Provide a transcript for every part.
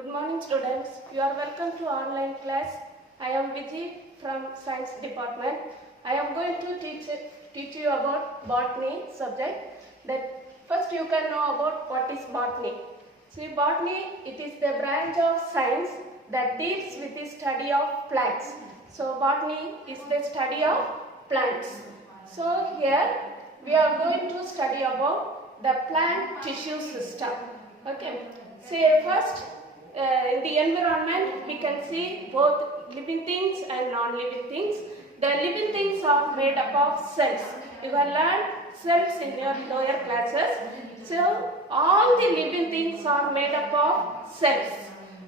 Good morning students. You are welcome to online class. I am Vijay from Science Department. I am going to teach you about botany subject. That first you can know about what is botany. See, botany, it is the branch of science that deals with the study of plants. So botany is the study of plants. So here we are going to study about the plant tissue system. Okay. Say first, in the environment we can see both living things and non-living things. The living things are made up of cells. You have learned cells in your lower classes. So all the living things are made up of cells.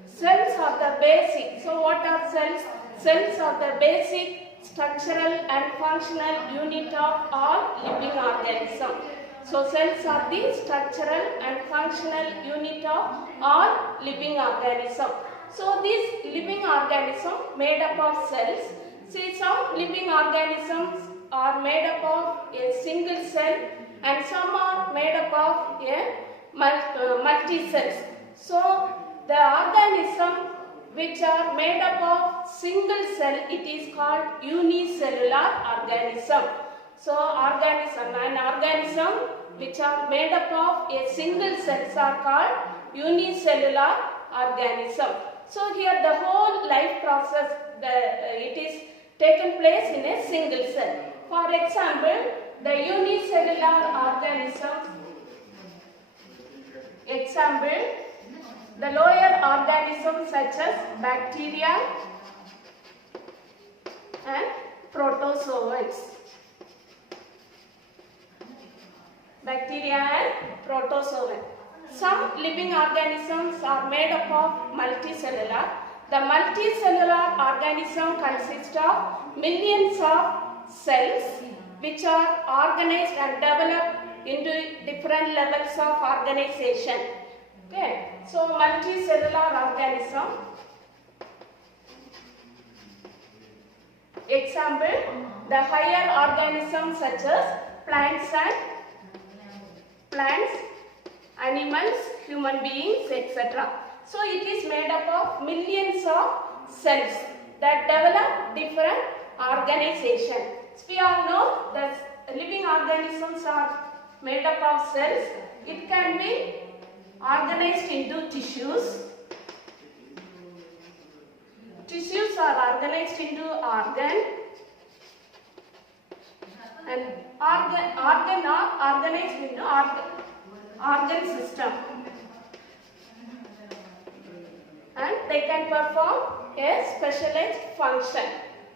Cells are the basic. So what are cells? Cells are the basic structural and functional unit of all living organisms. So cells are the structural and functional unit of all living organisms. So these living organisms made up of cells. See, some living organisms are made up of a single cell and some are made up of a multi-cells. So the organism which are made up of single cell, it is called unicellular organism. So an organism which are made up of a single cells are called unicellular organism. So here the whole life process it is taken place in a single cell. For example, the unicellular organism, the lower organisms such as bacteria and protozoans. Bacteria and protozoan. Some living organisms are made up of multicellular. The multicellular organism consists of millions of cells which are organized and developed into different levels of organization. Okay. So multicellular organism. Example, the higher organisms such as plants, animals, human beings, etc. So it is made up of millions of cells that develop different organization. So we all know that living organisms are made up of cells. It can be organized into tissues. Tissues are organized into organ and organ are organized into organ system, and they can perform a specialized function.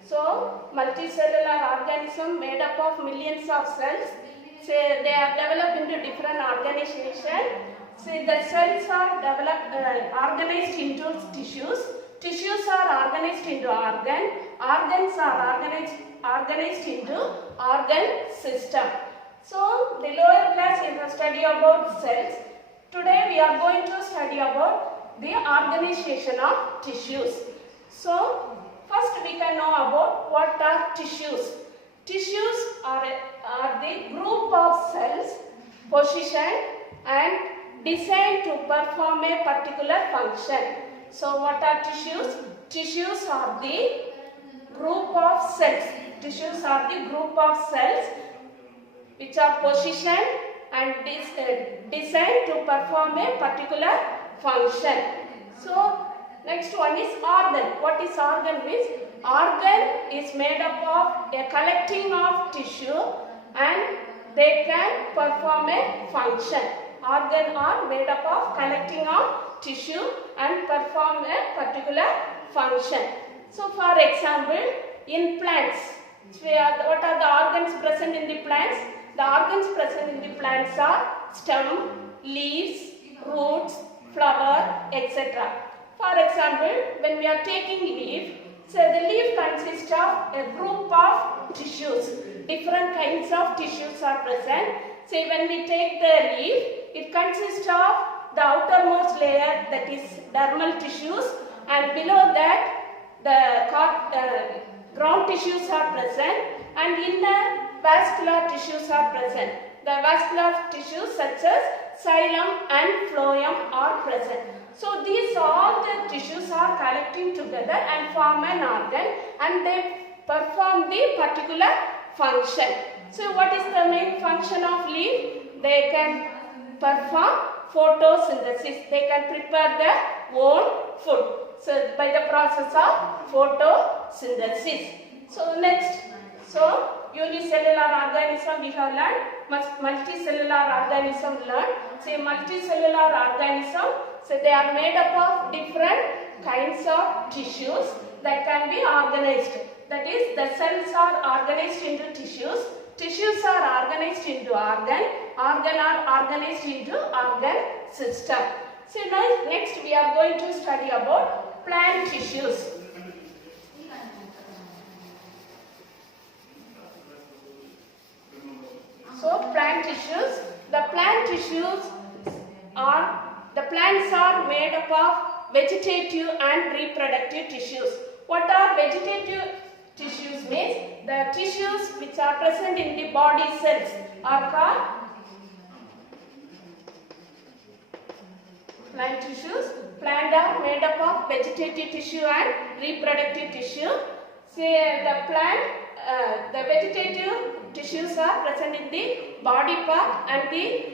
So multicellular organism made up of millions of cells. Say they are developed into different organization. Say the cells are organized into tissues. Tissues are organized into organ. Organs are organized into organ system. So the lower class is a study about cells. Today we are going to study about the organization of tissues. So first we can know about what are tissues. Tissues are the group of cells positioned and designed to perform a particular function. So what are tissues? Tissues are the group of cells. Tissues are the group of cells which are positioned and designed to perform a particular function. So next one is organ. What is organ means? Organ is made up of a collecting of tissue and they can perform a function. Organ are made up of collecting of tissue and perform a particular function. So for example, in plants, what are the organs present in the plants? The organs present in the plants are stem, leaves, roots, flower, etc. For example, when we are taking leaf, so the leaf consists of a group of tissues. Different kinds of tissues are present. Say when we take the leaf, it consists of the outermost layer, that is dermal tissues, and below that the ground tissues are present, and inner vascular tissues are present. The vascular tissues such as xylem and phloem are present. So these all the tissues are collecting together and form an organ, and they perform the particular function. So what is the main function of leaf? They can perform photosynthesis. They can prepare their own food. So by the process of photosynthesis. So next, unicellular organism we have learned, multicellular organism learned. Say multicellular organism, so they are made up of different kinds of tissues that can be organized. That is, the cells are organized into tissues, tissues are organized into organ are organized into organ system. So now next we are going to study about plant tissues. So plant tissues, the plants are made up of vegetative and reproductive tissues. What are vegetative tissues means? The tissues which are present in the body cells are called plant tissues. Plants are made up of vegetative tissue and reproductive tissue. Say the vegetative tissues are present in the body part and the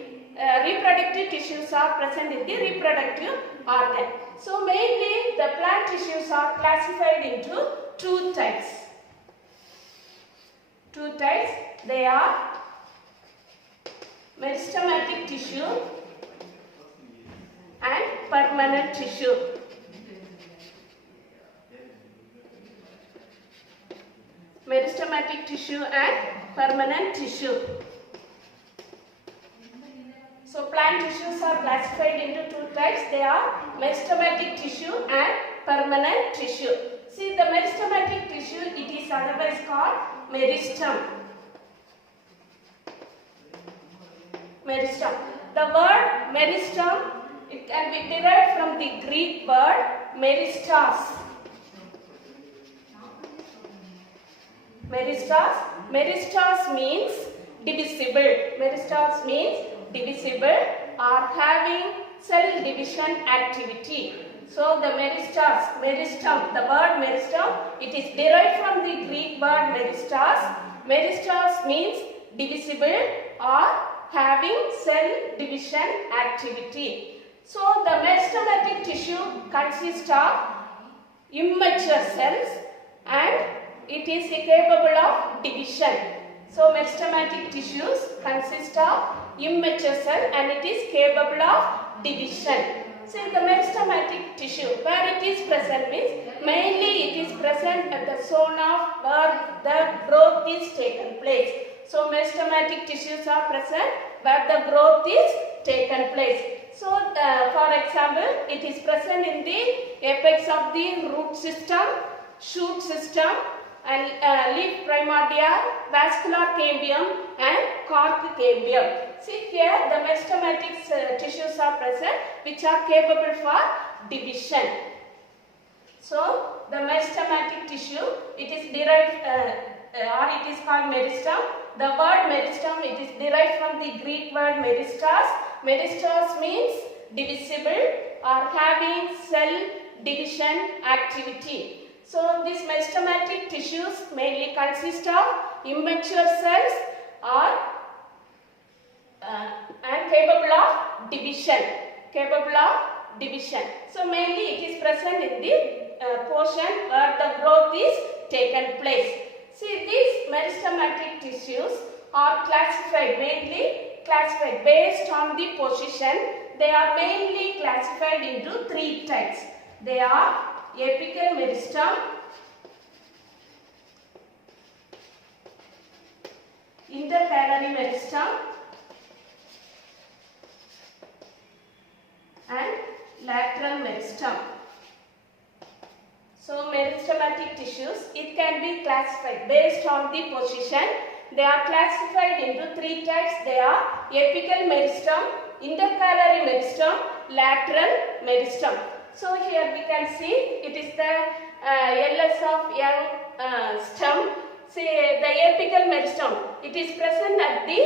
reproductive tissues are present in the reproductive organ. So mainly the plant tissues are classified into two types. They are meristematic tissue and permanent tissue. Meristematic tissue and permanent tissue. So plant tissues are classified into two types. They are meristematic tissue and permanent tissue. See, the meristematic tissue, it is otherwise called meristem. Meristem. The word meristem, it can be derived from the Greek word meristas. Meristas means divisible. Meristas means divisible or having cell division activity. So the meristem, the word meristem, it is derived from the Greek word meristas. Meristas means divisible or having cell division activity. So the meristematic tissue consists of immature cells and it is capable of division. So meristematic tissues consist of immature cell and it is capable of division. See, the meristematic tissue, where it is present means mainly it is present at the zone of where the growth is taken place. So meristematic tissues are present where the growth is taken place. So for example, it is present in the apex of the root system, shoot system, and leaf primordia, vascular cambium and cork cambium. See here the meristematic tissues are present which are capable for division. So the meristematic tissue, it is derived or it is called meristem. The word meristem, it is derived from the Greek word meristas. Meristas means divisible or having cell division activity. So these meristematic tissues mainly consist of immature cells and capable of division. So mainly it is present in the portion where the growth is taken place. See, these meristematic tissues are mainly classified based on the position. They are mainly classified into three types. They are apical meristem, intercalary meristem and lateral meristem. So meristematic tissues, it can be classified based on the position. They are classified into three types. They are apical meristem, intercalary meristem, lateral meristem. So here we can see it is the LS of young stem. Say the apical meristem, it is present at the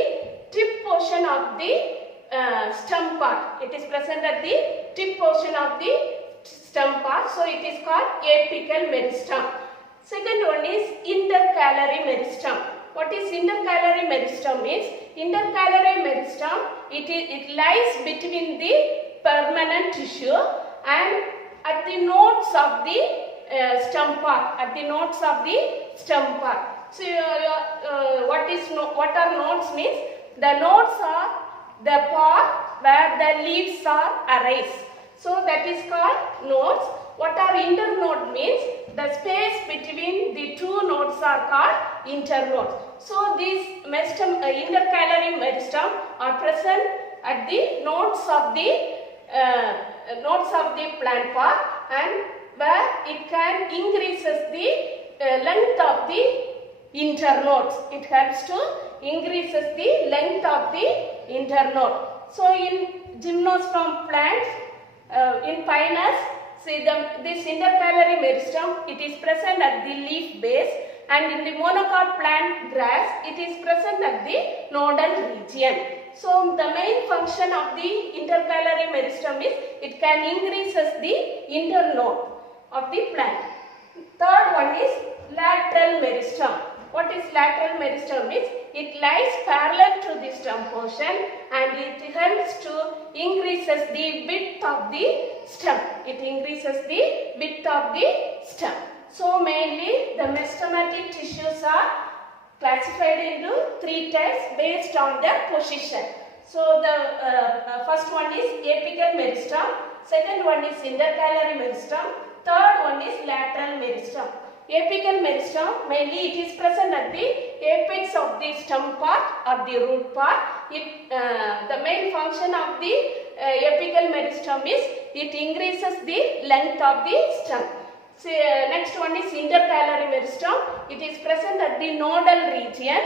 tip portion of the stem part. It is present at the tip portion of the stem part. So it is called apical meristem. Second one is intercalary meristem. What is intercalary meristem means? Intercalary meristem, it lies between the permanent tissue and at the nodes of the stem part. At the nodes of the stem part. So what are nodes means? The nodes are the part where the leaves are arrayed. So that is called nodes. What are internode means? The space between the two nodes are called internodes. So these intercalary meristem are present at the nodes of the plant part, and where it can increases the length of the internodes. It helps to increases the length of the internode. So in gymnosperm plants, in pinus, see this intercalary meristem, it is present at the leaf base, and in the monocot plant grass, it is present at the nodal region. So the main function of the intercalary meristem is it can increases the internode of the plant. Third one is lateral meristem. What is lateral meristem means? It lies parallel to the stem portion and it helps to increases the width of the stem. It increases the width of the stem. So mainly the meristematic tissues are classified into three types based on their position. So the first one is apical meristem, second one is intercalary meristem, third one is lateral meristem. Apical meristem, mainly it is present at the apex of the stem part or the root part. The main function of the apical meristem is it increases the length of the stem. So, next one is intercalary meristem. It is present at the nodal region.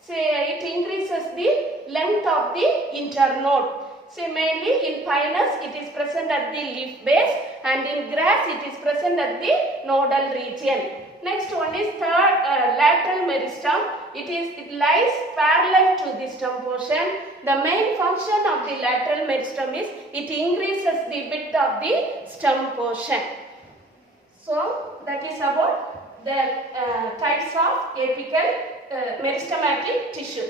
So, it increases the length of the internode. So, mainly in pinus it is present at the leaf base, and in grass it is present at the nodal region. Next one is lateral meristem. It lies parallel to the stem portion. The main function of the lateral meristem is it increases the width of the stem portion. So that is about the types of apical meristematic tissue.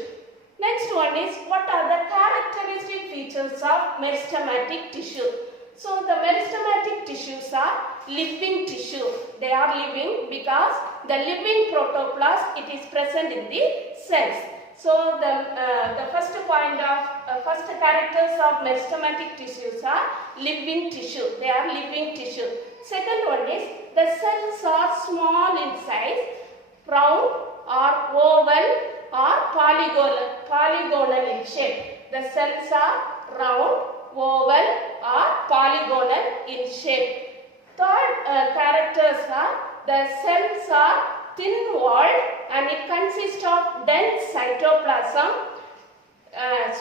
Next one is what are the characteristic features of meristematic tissue. So the meristematic tissues are living tissue. They are living because the living protoplasm it is present in the cells. So the first point of first characters of meristematic tissues are living tissue. They are living tissue. Second one is the cells are small in size, round or oval or polygonal in shape. The cells are round, oval or polygonal in shape. Third characters are the cells are thin-walled and it consists of dense cytoplasm.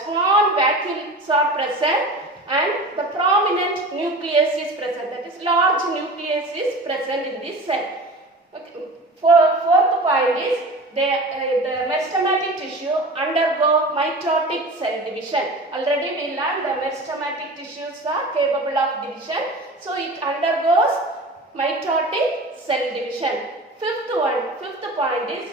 Small vacuoles are present and the prominent nucleus is present. That is, large nucleus is present in this cell. Okay. Fourth point is the meristematic tissue undergo mitotic cell division. Already we learned the meristematic tissues are capable of division. So it undergoes mitotic cell division. Fifth point is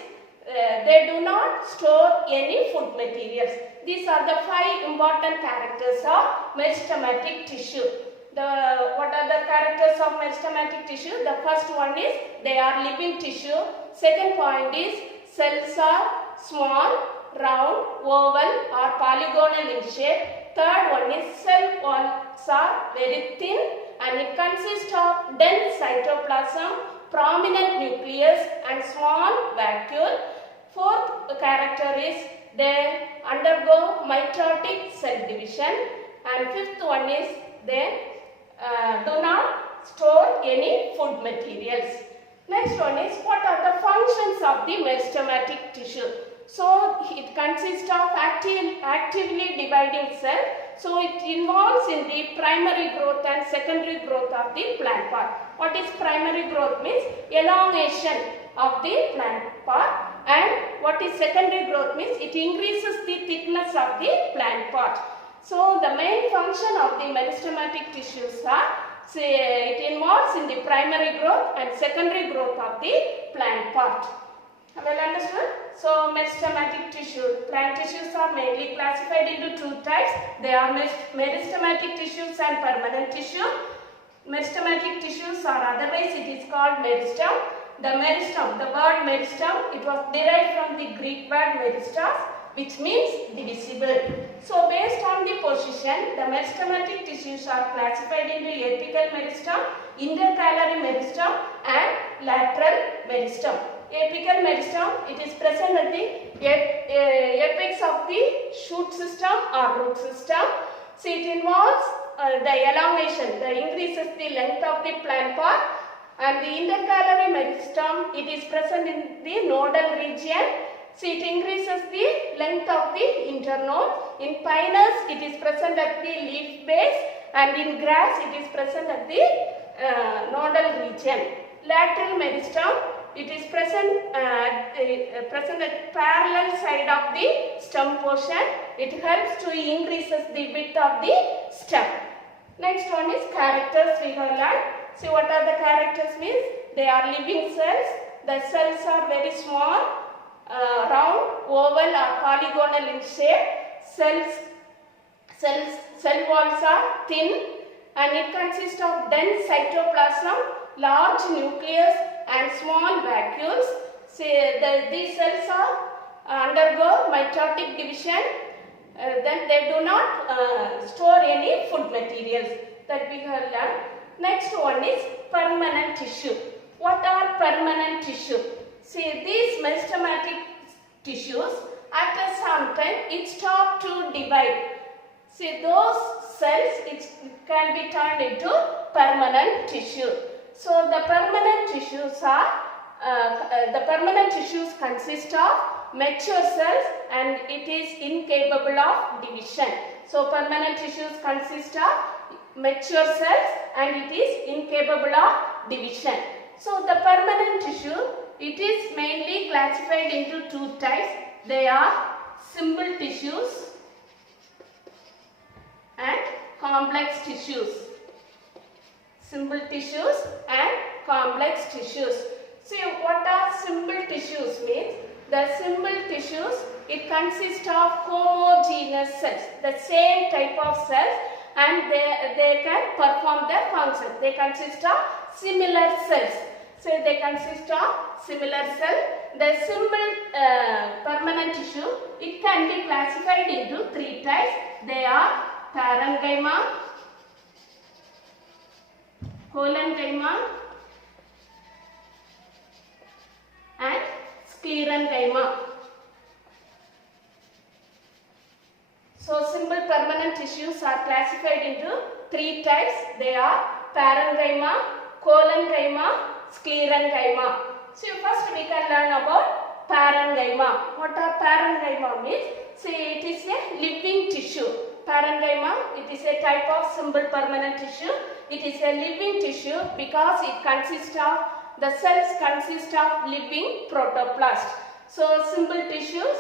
they do not store any food materials. These are the 5 important characters of meristematic tissue. What are the characters of meristematic tissue? The first one is they are living tissue. Second point is cells are small, round, oval or polygonal in shape. Third one is cell walls are very thin and it consists of dense cytoplasm, prominent nucleus and small vacuole. Fourth character is they undergo mitotic cell division, and fifth one is they do not store any food materials. Next one is what are the functions of the meristematic tissue. So it consists of actively dividing cell. So it involves in the primary growth and secondary growth of the plant part. What is primary growth means? Elongation of the plant part. And what is secondary growth means? It increases the thickness of the plant part. So the main function of the meristematic tissues are, say, it involves in the primary growth and secondary growth of the plant part. Well understood? So meristematic tissue, plant tissues are mainly classified into two types. They are meristematic tissues and permanent tissue. Meristematic tissues, or otherwise it is called meristem. The meristem, the word meristem, it was derived from the Greek word meristos, which means divisible. So based on the position, the meristematic tissues are classified into apical meristem, intercalary meristem and lateral meristem. Apical meristem, it is present at the apex of the shoot system or root system. So it involves the elongation, that increases the length of the plant part, and the intercalary meristem, it is present in the nodal region. So it increases the length of the internode. In pinus, it is present at the leaf base, and in grass, it is present at the nodal region. Lateral meristem, it is present at parallel side of the stem portion. It helps to increases the width of the stem. Next one is characters we have learned. See, what are the characters means? They are living cells. The cells are very small, round, oval or polygonal in shape. Cell walls are thin, and it consists of dense cytoplasm, large nucleus and small vacuoles. These cells are undergo mitotic division. Then they do not store any food materials, that we have learned. Next one is permanent tissue. What are permanent tissue? See, these meristematic tissues, after some time, it stops to divide. See, those cells, it can be turned into permanent tissue. So the permanent tissues are, consist of mature cells, and it is incapable of division. So permanent tissues consist of mature cells, and it is incapable of division. So the permanent tissue, it is mainly classified into two types. They are simple tissues and complex tissues. Simple tissues and complex tissues. See, what are simple tissues means? The simple tissues, it consists of homogeneous cells, the same type of cells, and they can perform their function. They consist of similar cells. So they consist of similar cells. The simple permanent tissue, it can be classified into three types. They are parenchyma, collenchyma and sclerenchyma. So simple permanent tissues are classified into three types. They are parenchyma, collenchyma, sclerenchyma. So first we can learn about parenchyma. What are parenchyma means? See, it is a living tissue. Parenchyma, it is a type of simple permanent tissue. It is a living tissue because it consists of, the cells consist of living protoplast. So simple tissues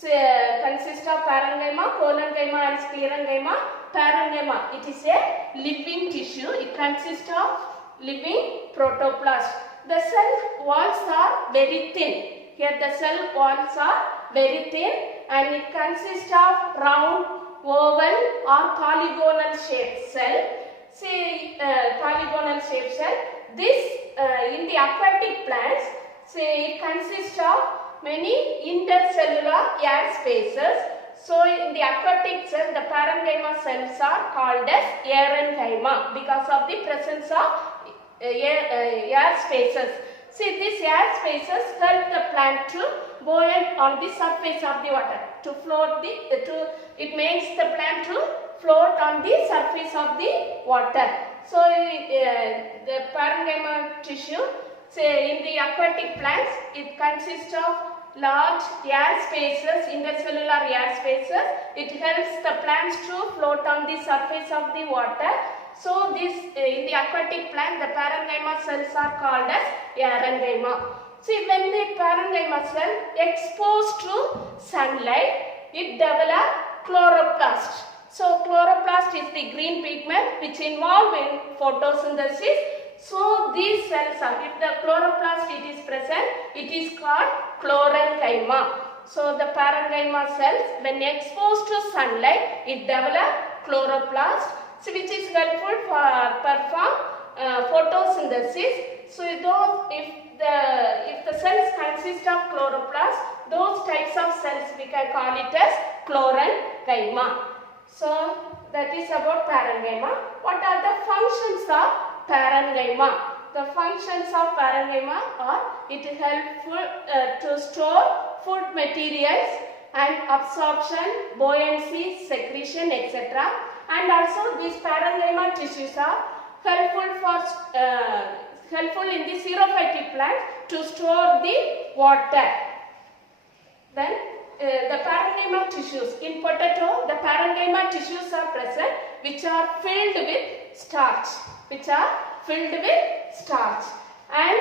consist of parenchyma, collenchyma and sclerenchyma. Parenchyma, it is a living tissue. It consists of living protoplast. The cell walls are very thin. Here the cell walls are very thin, and it consists of round, oval or polygonal shaped cell. See, polygonal shaped cell. This in the aquatic plants, say it consists of many intercellular air spaces. So in the aquatic cell, the parenchyma cells are called as aerenchyma because of the presence of air spaces. See, these air spaces help the plant to buoyant on the surface of the water, to float it makes the plant to float on the surface of the water. So the parenchyma tissue, say in the aquatic plants, it consists of large air spaces, intercellular air spaces. It helps the plants to float on the surface of the water. So this in the aquatic plant, the parenchyma cells are called as aerenchyma. See, when the parenchyma cell exposed to sunlight, it develops chloroplast. So chloroplast is the green pigment which involved in photosynthesis. So these cells are, if the chloroplast it is present, it is called chlorenchyma. So the parenchyma cells, when exposed to sunlight, it develop chloroplast, so which is helpful for perform photosynthesis. So if the cells consist of chloroplast, those types of cells we can call it as chlorenchyma. So that is about parenchyma. What are the functions of parenchyma? The functions of parenchyma are, it is helpful to store food materials and absorption, buoyancy, secretion, etc. And also these parenchyma tissues are helpful in the xerophytic plant to store the water. Then the parenchyma tissues, in potato the parenchyma tissues are present which are filled with starch, and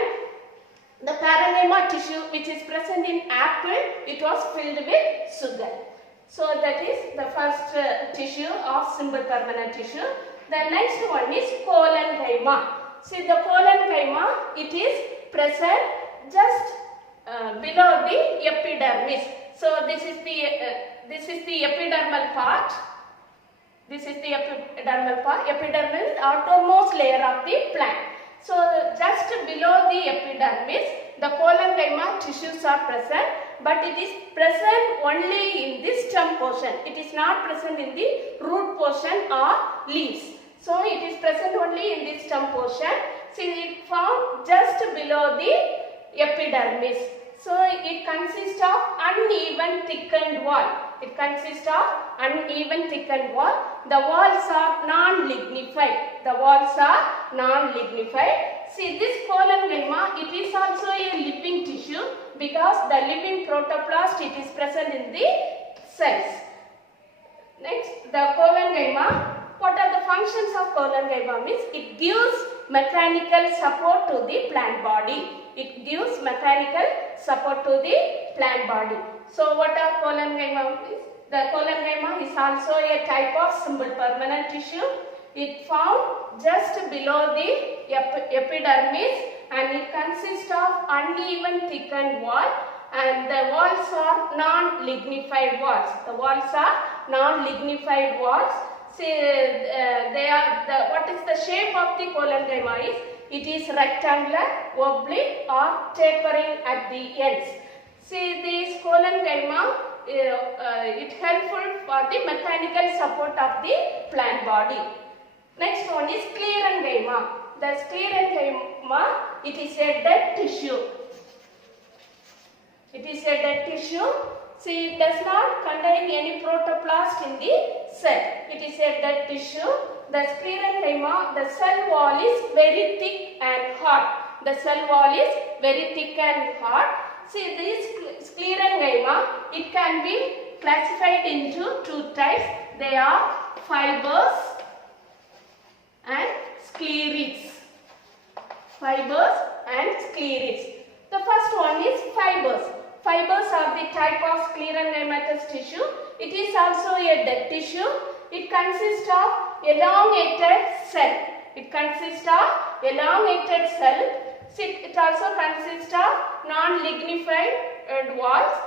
the parenchyma tissue which is present in apple, it was filled with sugar. So that is the first tissue of simple permanent tissue. The next one is collenchyma. See, the collenchyma, it is present just below the epidermis. So this is the epidermal part. This is the epidermal part. Epidermis is the outermost layer of the plant. So just below the epidermis, the collenchyma tissues are present, but it is present only in the stem portion. It is not present in the root portion or leaves. So it is present only in the stem portion. See, it found just below the epidermis. So it consists of uneven thickened wall. The walls are non-lignified. See, this collenchyma, it is also a living tissue because the living protoplast, it is present in the cells. Next, the collenchyma. What are the functions of collenchyma? Means it gives mechanical support to the plant body. So what are collenchyma? The collenchyma is also a type of simple permanent tissue. It found just below the epidermis, and it consists of uneven thickened wall, and the walls are non-lignified walls. See, what is the shape of the collenchyma is, it is rectangular, oblique or tapering at the ends. See, this collenchyma, it helpful for the mechanical support of the plant body. Next one is sclerenchyma. The sclerenchyma, it is a dead tissue. See, it does not contain any protoplast in the cell. It is a dead tissue. The sclerenchyma, the cell wall is very thick and hard. See, this sclerenchyma, it can be classified into two types. They are fibers and sclerids. The first one is fibers. Fibers are the type of sclerenchymatous tissue. It is also a dead tissue. It consists of elongated cell. It also consists of non-lignified walls.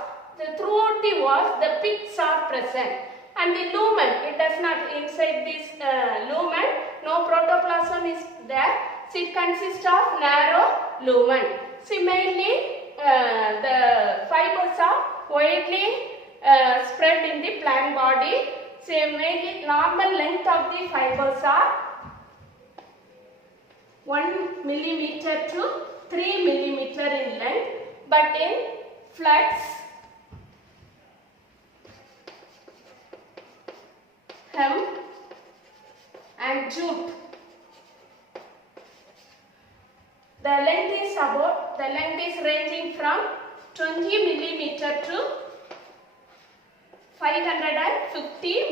Throughout the walls, the pits are present. And the lumen, it does not, inside this lumen, no protoplasm is there. So it consists of narrow lumen. Similarly, the fibers are widely spread in the plant body. Mainly normal length of the fibers are 1 millimeter to 3 millimeter in length, but in flax, hemp and jute, the length is ranging from 20 millimeter to 550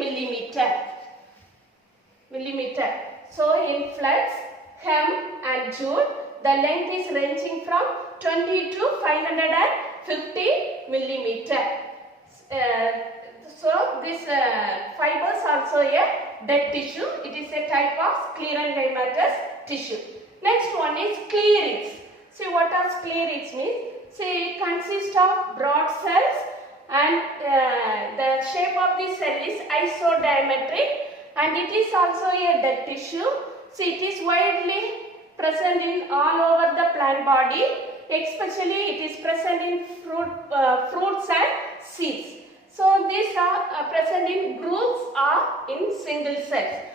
millimeter. So in flax, hemp and jute, the length is ranging from 20 to 550 millimeter. So this fibers also a dead tissue. It is a type of sclerenchymatous tissue. Next one is sclerites. See what are sclerites means? See, it consists of broad cells and the shape of the cell is isodiametric and it is also a dead tissue. See, it is widely present in all over the plant body, especially it is present in fruits and seeds. So these are present in groups or in single cells.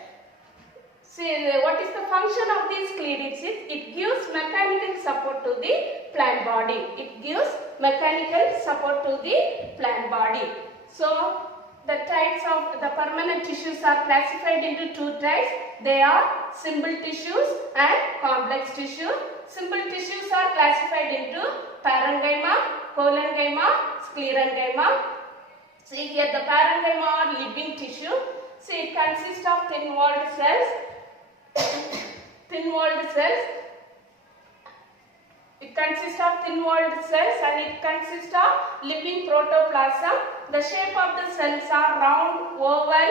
See, what is the function of these sclerites? It gives mechanical support to the plant body. It gives mechanical support to the plant body. So the types of the permanent tissues are classified into two types. They are simple tissues and complex tissue. Simple tissues are classified into parenchyma, collenchyma, sclerenchyma. See here the parenchyma are living tissue. See, it consists of thin-walled cells. Thin-walled cells. It consists of thin-walled cells and it consists of living protoplasm. The shape of the cells are round, oval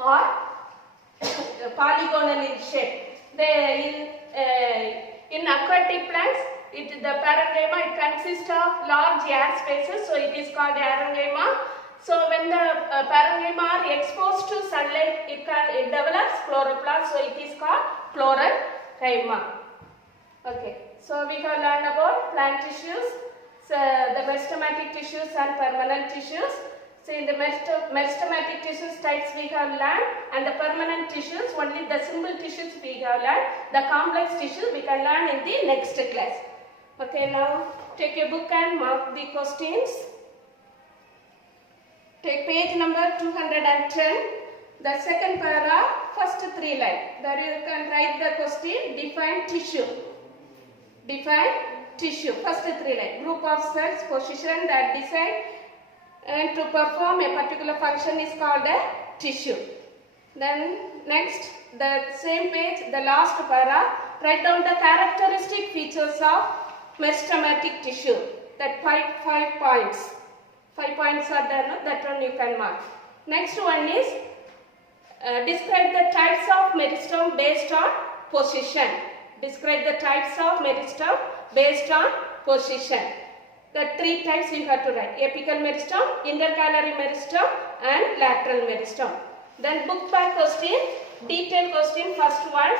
or polygonal in shape. In aquatic plants, the parenchyma it consists of large air spaces, so it is called parenchyma. So when the parenchyma are exposed to sunlight, it develops chloroplast, so it is called chlorenchyma. Okay, so we have learned about plant tissues, so the meristematic tissues and permanent tissues. So in the meristematic tissues types we have learned, and the permanent tissues, only the simple tissues we have learned. The complex tissue we can learn in the next class. Okay, now take a book and mark the questions. Take page number 210, the second paragraph, first three lines. There you can write the question, define tissue. Define tissue, first three lines. Group of cells, position that decide and to perform a particular function is called a tissue. Then next, the same page, the last paragraph, write down the characteristic features of meristematic tissue. That five points. 5 points are there, no? That one you can mark. Next one is describe the types of meristem based on position. Describe the types of meristem based on position. The three types you have to write: apical meristem, intercalary meristem and lateral meristem. Then book by question, detailed question, first one.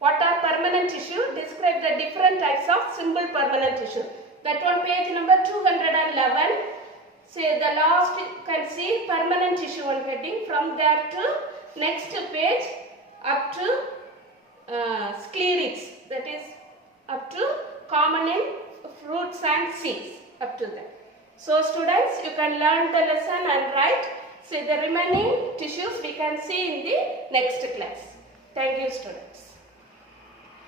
What are permanent tissue? Describe the different types of simple permanent tissue. That one page number 211. Say the last you can see permanent tissue one heading. From there to next page up to sclerites. That is up to common in fruits and seeds. Up to that. So students, you can learn the lesson and write. Say the remaining tissues we can see in the next class. Thank you students.